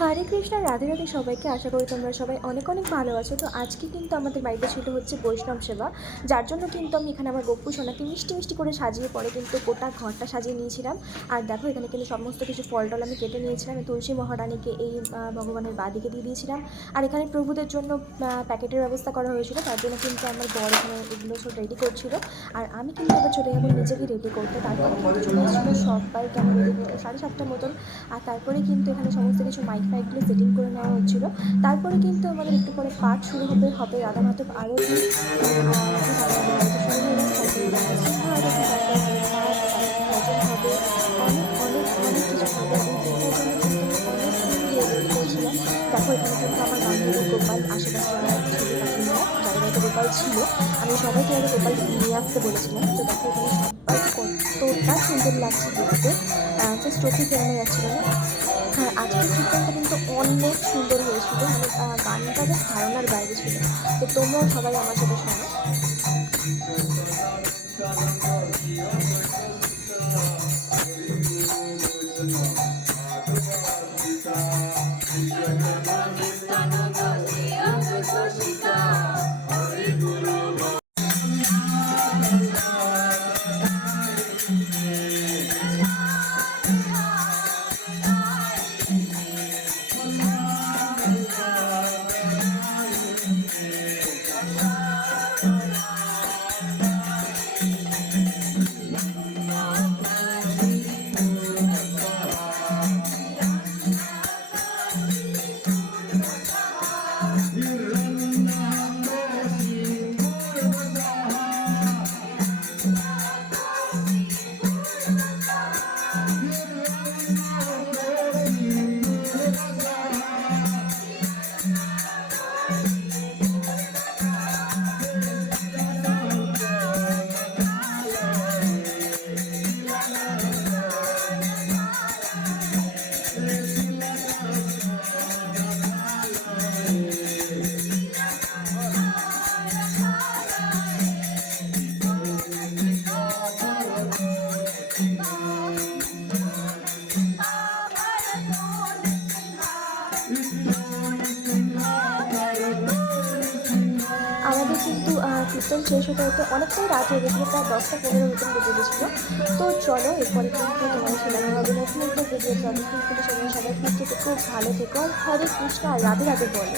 হরে কৃষ্ণ, রাধে রাধে সবাইকে। আশা করি তোমরা সবাই অনেক অনেক ভালো আছো। তো আজকে কিন্তু আমাদের বাড়িতে ছিল হচ্ছে বৈষ্ণব সেবা, যার জন্য কিন্তু আমি এখানে আমার গপ্পু সোনাকে মিষ্টি মিষ্টি করে সাজিয়ে পরে কিন্তু গোটা ঘরটা সাজিয়ে নিয়েছিলাম। আর দেখো এখানে কিন্তু সমস্ত কিছু ফল টল আমি কেটে নিয়েছিলাম। আমি তুলসী মহারানীকে এই ভগবানের বাদিকে দিয়ে দিয়েছিলাম। আর এখানে প্রভুদের জন্য প্যাকেটের ব্যবস্থা করা হয়েছিল, তার জন্য কিন্তু আমার বর এখানে এগুলো সব রেডি করছিল। আর আমি কিন্তু এবার চলে যাবো নিজেকে রেডি করতে। তারপরে কিন্তু চলে এসেছিলো সবাইকে আমি রেডি করতে 7:30টার মতন। আর তারপরে কিন্তু এখানে সমস্ত কিছু মাইক ফাইকগুলো সেটিং করে নেওয়া হচ্ছিলো। তারপরে কিন্তু আমাদের একটু পরে পাঠ শুরু হবে রাধা মাধব আরতি। আরতি তারপরে আরতি শুরু হয়ে গেছে, তারপরে সন্ধ্যা আরতি, তারপরে হবে পাঠ, তারপরে ভজন হবে, অনেক অনেক অনেক কিছু হবে। এই দিনটার জন্য কিন্তু আমি অনেক দিন দিয়ে ওয়েট করছিলাম। দেখো এখানে কিন্তু আমার বান্ধবী গোপাল, আশেপাশে যারা ছিল কাকিমা যাদের বাড়িতে গোপাল ছিল, আমি সবাইকে আগে গোপাল নিয়ে আসতে বলেছিলাম। তো দেখো এখানে সবাইকে কতটা সুন্দর লাগছে দেখতে, জাস্ট চোখে ফেরানো যাচ্ছিল না। হ্যাঁ, আজকের কীর্তনটা কিন্তু অনেক সুন্দর হয়েছিল, মানে গানটা জাস্ট ধারণার বাইরে ছিল। তো তোমরাও সবাই আমার সাথে শোনো। আমাদের কিন্তু কীর্তন শেষ হতে হতে অনেকটাই রাত হয়ে গেছিলো, প্রায় 10টা 15 মতন বেজে গেছিলো। তো চলো এরপরে কিন্তু তোমার সাথে দেখা হবে নতুন একটা ভিডিও। ততক্ষণ কিন্তু সবাই সুস্থ থেকো, ভালো থেকো। আর হরে কৃষ্ণ আর রাধে রাধে বলো।